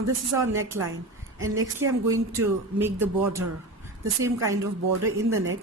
Now this is our neckline, and nextly I'm going to make the border, the same kind of border in the neck,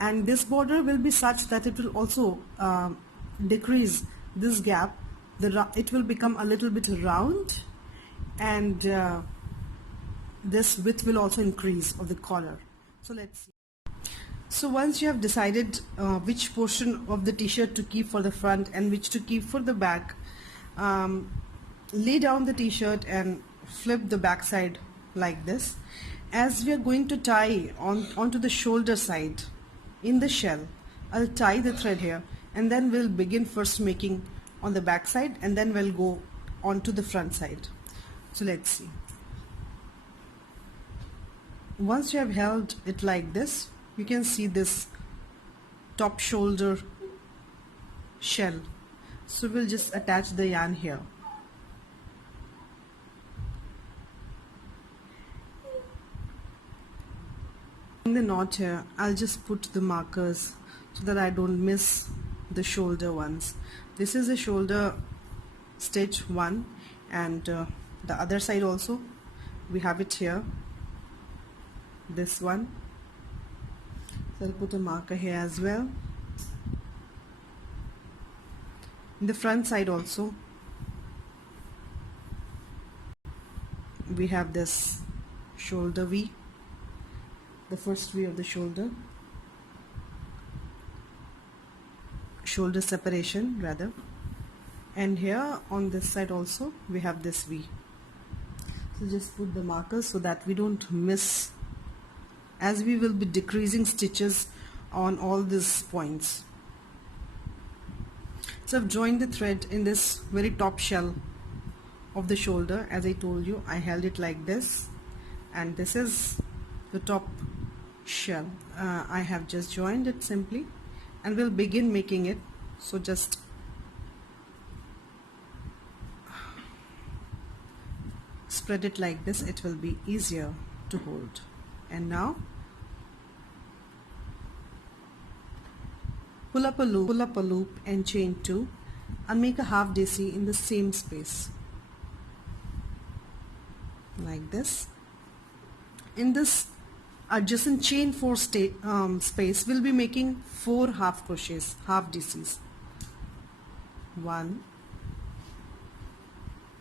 and this border will be such that it will also decrease this gap. It will become a little bit round, and this width will also increase of the collar. So let's see. So once you have decided which portion of the t-shirt to keep for the front and which to keep for the back, lay down the t-shirt and flip the back side like this. As we are going to tie onto the shoulder side in the shell, I'll tie the thread here, and then we'll begin first making on the back side, and then we'll go onto the front side. So let's see. Once you have held it like this, you can see this top shoulder shell. So we'll just attach the yarn here. In the knot here, I'll just put the markers so that I don't miss the shoulder ones. This is the shoulder stitch 1, and the other side also we have it here, this one. So I'll put a marker here as well. In the front side also we have this shoulder V, the first V of the shoulder separation rather, and here on this side also we have this V. So just put the markers so that we don't miss, as we will be decreasing stitches on all these points. So I've joined the thread in this very top shell of the shoulder. As I told you, I held it like this, and this is the top shell. I have just joined it simply, and we'll begin making it. So just spread it like this, it will be easier to hold. And now pull up a loop and chain 2 and make a half daisy in the same space like this. In this adjacent chain 4 space, we'll be making 4 half crochets, half daisies. 1,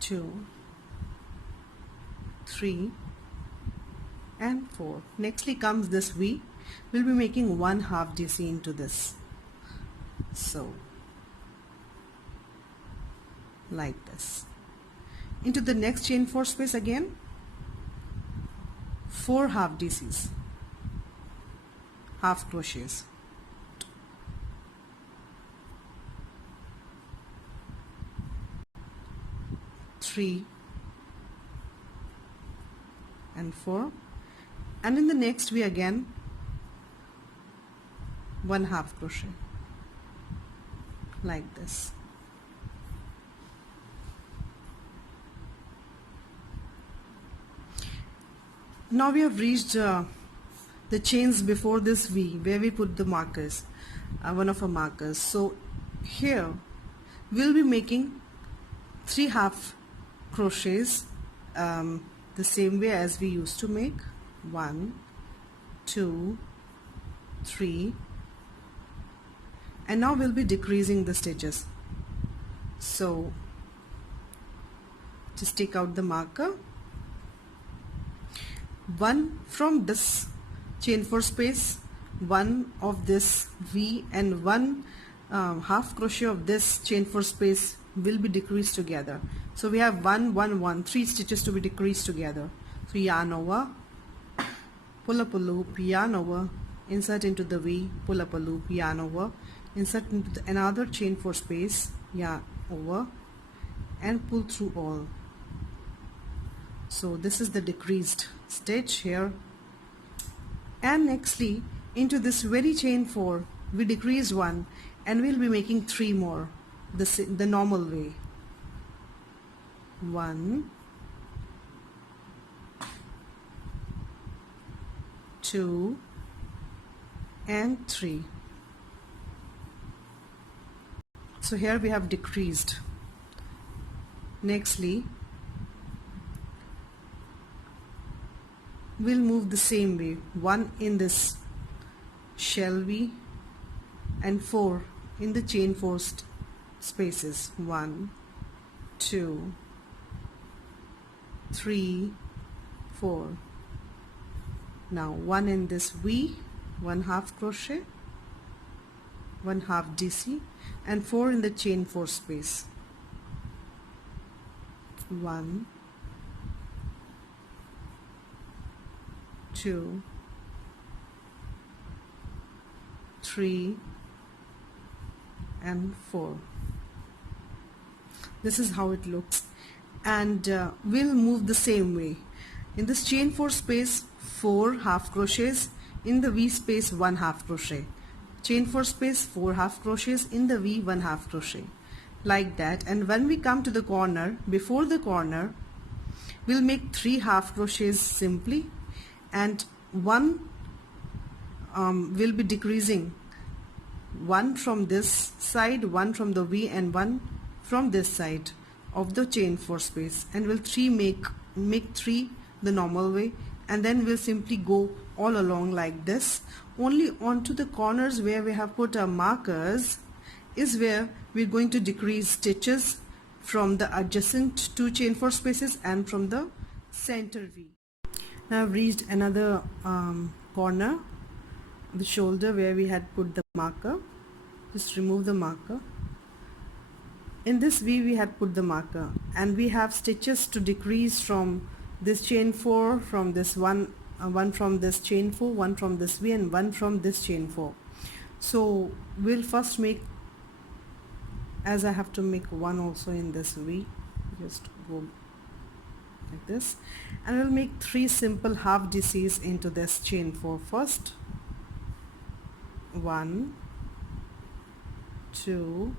2, 3 and 4. Nextly comes this V. We'll be making 1 half daisy into this. So like this. Into the next chain 4 space again 4 half daisies, half crochets. 3 and 4, and in the next we again 1 half crochet like this. Now we have reached the chains before this V, where we put the markers, one of our markers. So here we'll be making 3 half crochets the same way as we used to make. 1, 2, 3, and now we'll be decreasing the stitches. So just take out the marker. 1 from this chain 4 space, 1 of this V, and 1 half crochet of this chain 4 space will be decreased together. So we have 1, 1, 1, 3 stitches to be decreased together. So yarn over, pull up a loop, yarn over, insert into the V, pull up a loop, yarn over, insert into another chain 4 space, yarn over, and pull through all. So this is the decreased stitch here. And nextly into this very chain 4 we decrease 1, and we'll be making 3 more the normal way. 1, 2 and 3. So here we have decreased. Nextly we'll move the same way, 1 in this shell V and 4 in the chain 4 spaces, 1 2 3 4. Now 1 in this V, 1 half crochet, 1 half DC, and 4 in the chain 4 space, 1 2 3 and 4. This is how it looks, and we'll move the same way. In this chain 4 space, 4 half crochets, in the V space 1 half crochet, chain 4 space 4 half crochets, in the V 1 half crochet, like that. And when we come to the corner, before the corner we'll make 3 half crochets simply, and one will be decreasing, one from this side, one from the V, and one from this side of the chain 4 space, and we'll make 3 the normal way, and then we'll simply go all along like this. Only onto the corners where we have put our markers is where we're going to decrease stitches from the adjacent 2 chain 4 spaces and from the center V. Now I've reached another corner, the shoulder where we had put the marker. Just remove the marker. In this V we had put the marker, and we have stitches to decrease from this chain 4, from this one from this chain 4, one from this V, and one from this chain 4. So we'll first make, as I have to make one also in this V, just go like this, and we'll make 3 simple half DCs into this chain 4 first. 1 2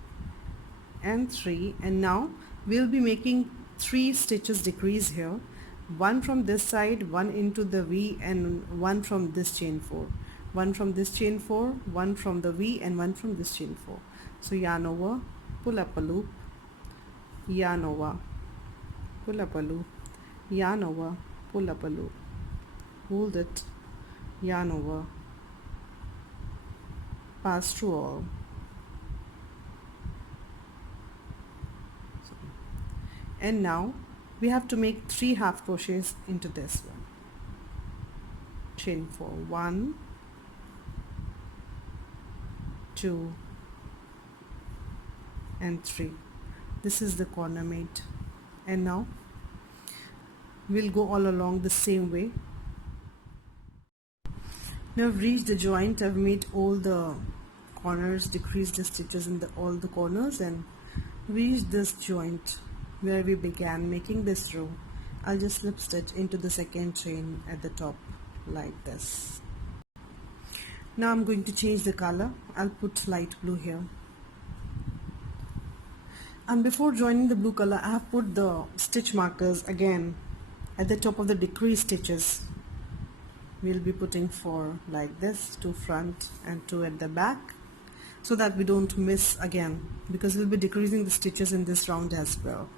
and 3, and now we'll be making 3 stitches decrease here, one from this side, one into the V, and one from this chain 4, one from this chain 4, one from the V, and one from this chain 4. So yarn over, pull up a loop, yarn over, pull up a loop, yarn over, pull up a loop, hold it, yarn over, pass through all. And now we have to make 3 half crochets into this one, chain 4, 1 2 and 3. This is the corner made, and now we'll go all along the same way. Now I've reached the joint. I've made all the corners, decreased the stitches in all the corners, and reached this joint where we began making this row. I'll just slip stitch into the second chain at the top like this. Now I'm going to change the color. I'll put light blue here, and before joining the blue color I have put the stitch markers again at the top of the decreased stitches. We'll be putting 4 like this, 2 front and 2 at the back, so that we don't miss again, because we'll be decreasing the stitches in this round as well.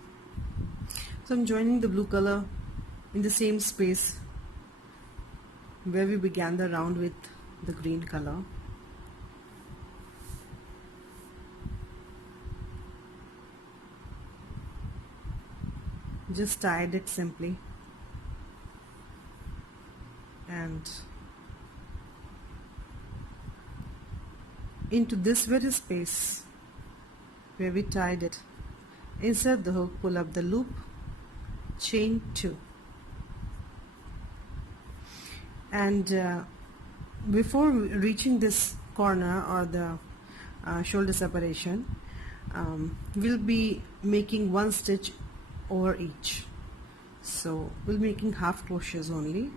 So I'm joining the blue color in the same space where we began the round with the green color. Just tied it simply, and into this very space where we tied it, insert the hook, pull up the loop, chain 2, and before reaching this corner or the shoulder separation, we'll be making 1 stitch over each. So we'll be making half crochets only.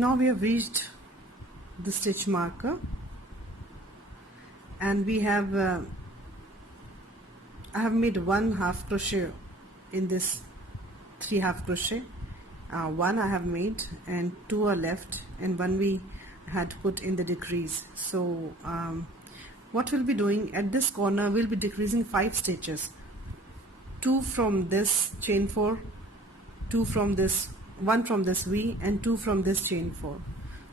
Now we have reached the stitch marker, and we have I have made 1 half crochet in this 3 half crochet. 1 I have made and 2 are left, and 1 we had put in the decrease. So what we'll be doing at this corner, we'll be decreasing 5 stitches, 2 from this chain 4, 2 from this, 1 from this V, and 2 from this chain 4.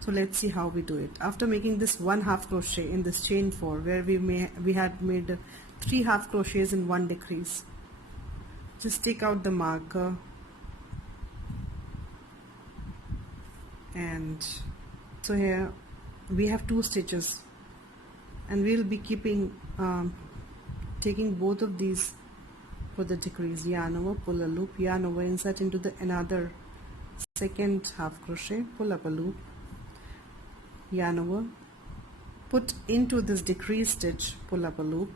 So let's see how we do it. After making this 1 half crochet in this chain 4, where we had made 3 half crochets in 1 decrease, just take out the marker, and so here we have 2 stitches, and we'll be keeping taking both of these for the decrease. Yarn over, pull a loop, yarn over, insert into the another second half crochet, pull up a loop, yarn over, put into this decrease stitch, pull up a loop,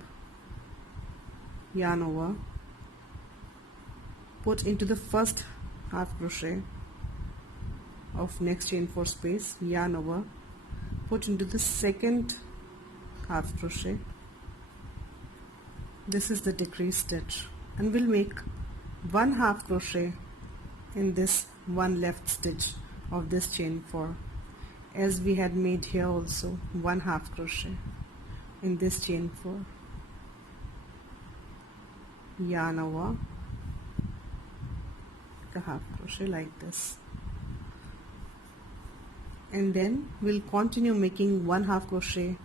yarn over, put into the first half crochet of next chain 4 space, yarn over, put into the second half crochet. This is the decrease stitch, and we'll make 1 half crochet in this 1 left stitch of this chain 4, as we had made here also 1 half crochet in this chain 4, yarn over, the half crochet like this, and then we'll continue making 1 half crochet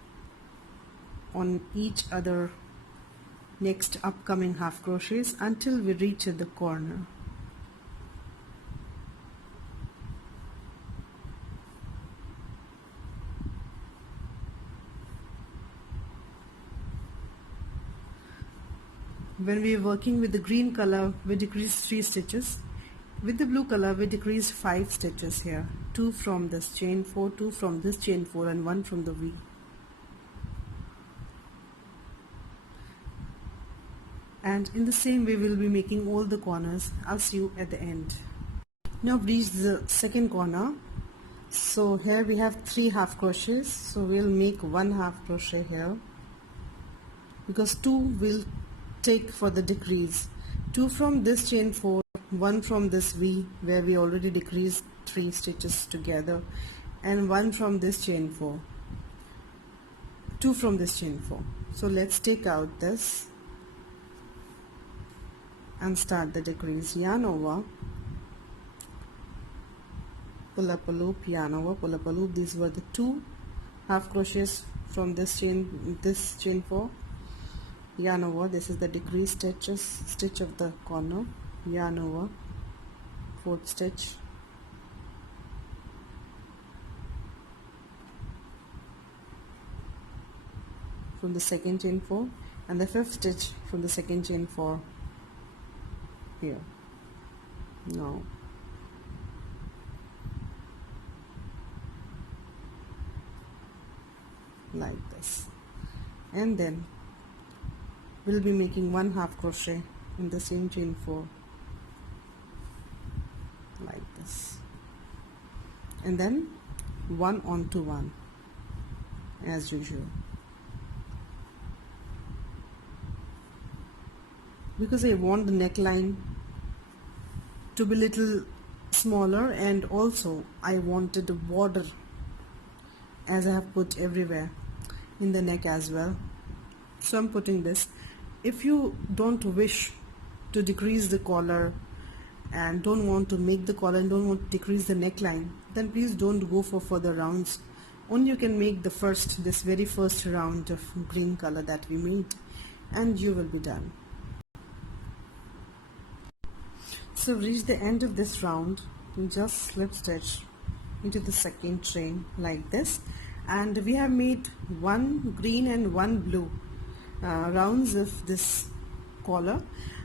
on each other next upcoming half crochets until we reach the corner. When we are working with the green color, we decrease 3 stitches. With the blue color, we decrease 5 stitches here, 2 from this chain 4, 2 from this chain 4, and 1 from the V. And in the same way, we'll be making all the corners. I'll see you at the end. Now we've reached the second corner. So here we have 3 half crochets. So we'll make 1 half crochet here, because 2 will take for the decrease. 2 from this chain 4, 1 from this V, where we already decreased 3 stitches together, and 1 from this chain 4, 2 from this chain 4. So let's take out this and start the decrease. Yarn over, pull up a loop, yarn over, pull up a loop. These were the 2 half crochets from this chain 4, yarn over. This is the decrease stitch of the corner, yarn over, 4th stitch, from the second chain 4, and the 5th stitch from the second chain 4 here. Now like this, and then we'll be making 1 half crochet in the same chain 4 like this, and then 1 onto 1 as usual. Because I want the neckline to be little smaller, and also I wanted a border, as I have put everywhere in the neck as well, so I'm putting this. If you don't wish to decrease the collar and don't want to make the collar and don't want to decrease the neckline, then please don't go for further rounds. Only you can make this very first round of green color that we made, and you will be done. So reach the end of this round, you just slip stitch into the second chain like this, and we have made 1 green and 1 blue rounds of this collar.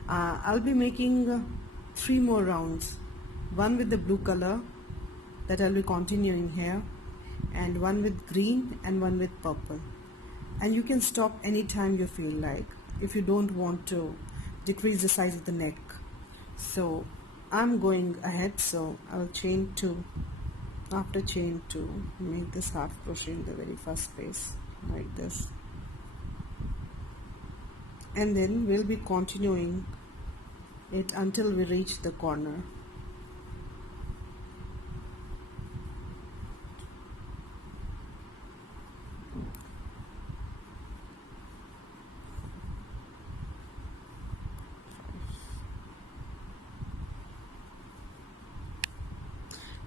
I'll be making 3 more rounds, 1 with the blue color that I'll be continuing here, and 1 with green and 1 with purple. And you can stop anytime you feel like, if you don't want to decrease the size of the neck. So I'm going ahead, so I'll chain 2 After chain 2, make this half crochet in the very first space like this, and then we'll be continuing it until we reach the corner.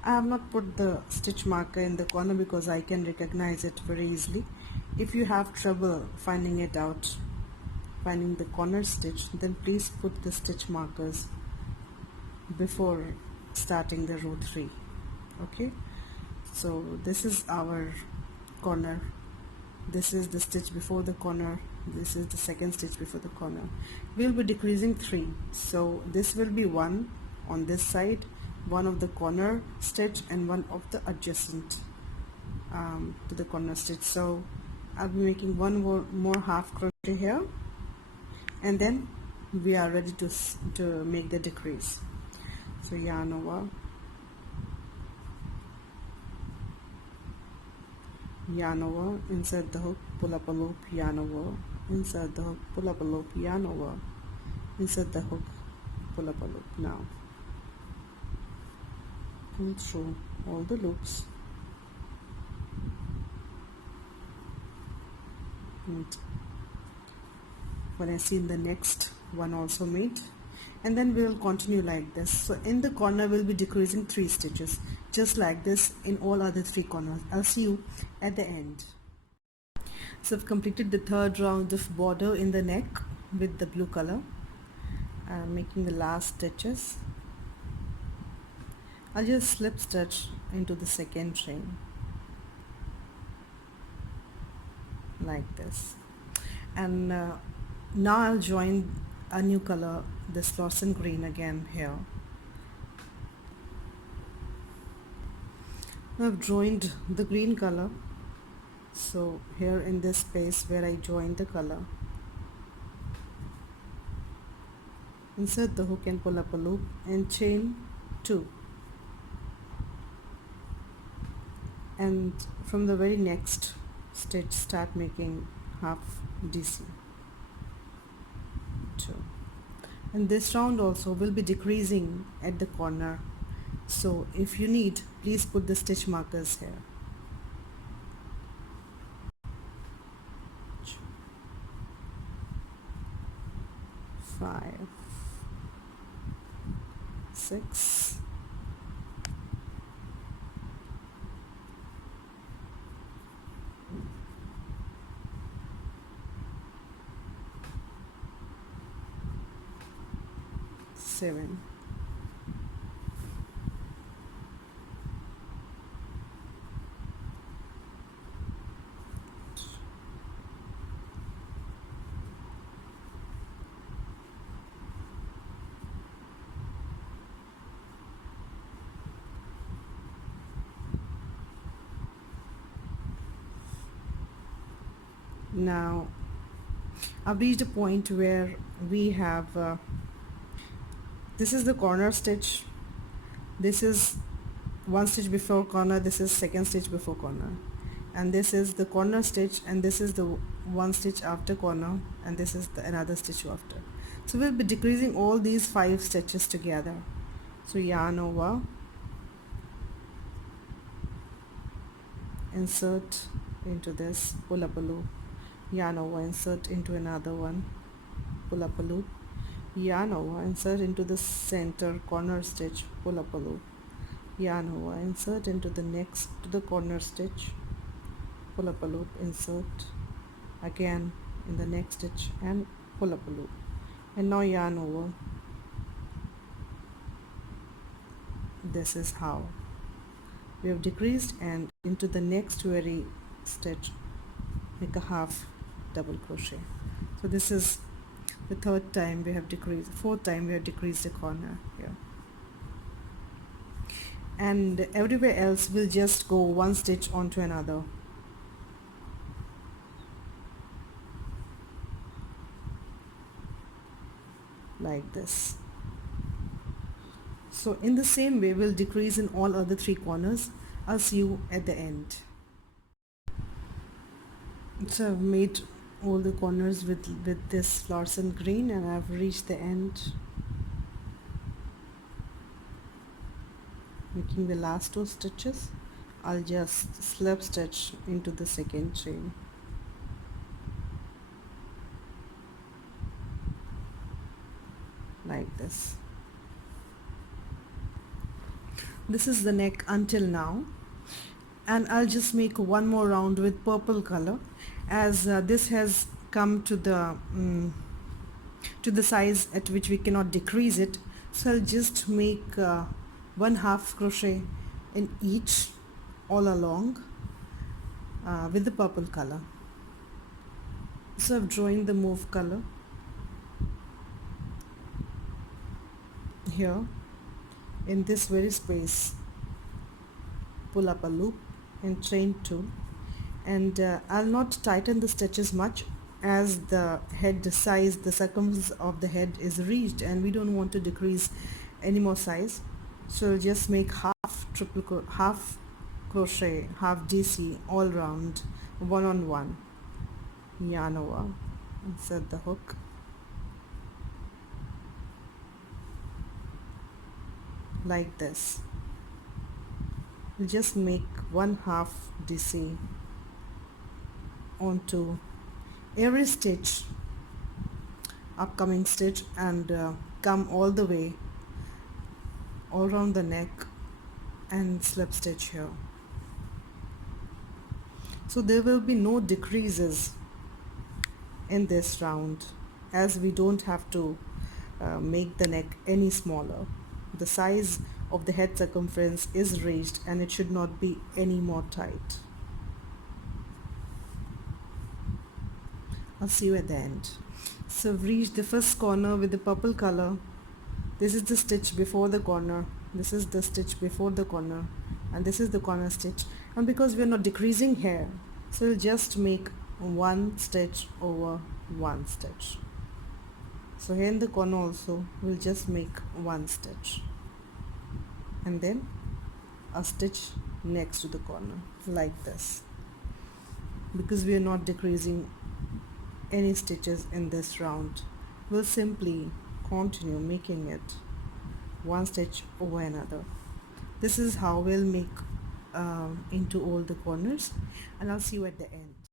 I have not put the stitch marker in the corner because I can recognize it very easily. If you have trouble finding it out, finding the corner stitch, then please put the stitch markers before starting the row 3. Okay, so this is our corner, this is the stitch before the corner, this is the second stitch before the corner. We'll be decreasing 3, so this will be 1 on this side, 1 of the corner stitch, and 1 of the adjacent to the corner stitch. So I'll be making one more half crochet here, and then we are ready to make the decrease. So yarn over, yarn over, insert the hook, pull up a loop, yarn over, insert the hook, pull up a loop, yarn over, insert the hook, pull up a loop. Now pull through all the loops and when I see in the next one also made, and then we will continue like this. So in the corner we'll be decreasing 3 stitches just like this in all other 3 corners. I'll see you at the end. So I've completed the third round of border in the neck with the blue color. I'm making the last stitches. I'll just slip stitch into the second chain like this, and now I'll join a new color, this fluorescent green again here. Now I've joined the green color, so here in this space where I joined the color, insert the hook and pull up a loop and chain 2, and from the very next stitch start making half DC 2, and this round also will be decreasing at the corner, so if you need, please put the stitch markers here. 5, 6, 7, 8. Now I've reached a point where we have this is the corner stitch, this is one stitch before corner, this is second stitch before corner, and this is the corner stitch, and this is the one stitch after corner, and this is another stitch after. So we'll be decreasing all these 5 stitches together. So yarn over, insert into this, pull up a loop, yarn over, insert into another one, pull up a loop, yarn over, insert into the center corner stitch, pull up a loop, yarn over, insert into the next to the corner stitch, pull up a loop, insert again in the next stitch and pull up a loop, and now yarn over. This is how we have decreased, and into the next very stitch make a half double crochet. So this is the third time we have decreased, fourth time we have decreased the corner here, and everywhere else we'll just go one stitch onto another like this. So in the same way we'll decrease in all other 3 corners I'll see you at the end. So I've made all the corners with this fluorescent green, and I've reached the end, making the last 2 stitches. I'll just slip stitch into the second chain like this. This is the neck until now, and I'll just make one more round with purple color, as this has come to the size at which we cannot decrease it. So I'll just make 1/2 crochet in each all along with the purple color. So I've joined the mauve color here in this very space. Pull up a loop and chain 2, and I'll not tighten the stitches much, as the head size, the circumference of the head is reached, and we don't want to decrease any more size. So I'll just make half crochet, half DC all round, 1 on 1 yarn over, insert the hook, like this. We'll just make 1/2 DC onto every stitch, upcoming stitch, and come all the way all around the neck and slip stitch here. So there will be no decreases in this round, as we don't have to make the neck any smaller. The size of the head circumference is reached, and it should not be any more tight. I'll see you at the end. So I've reached the first corner with the purple color. This is the stitch before the corner, this is the stitch before the corner, and this is the corner stitch. And because we are not decreasing here, so we'll just make 1 stitch over 1 stitch. So here in the corner also we'll just make 1 stitch, and then a stitch next to the corner, like this. Because we are not decreasing any stitches in this round, we'll simply continue making it 1 stitch over another. This is how we'll make into all the corners, and I'll see you at the end.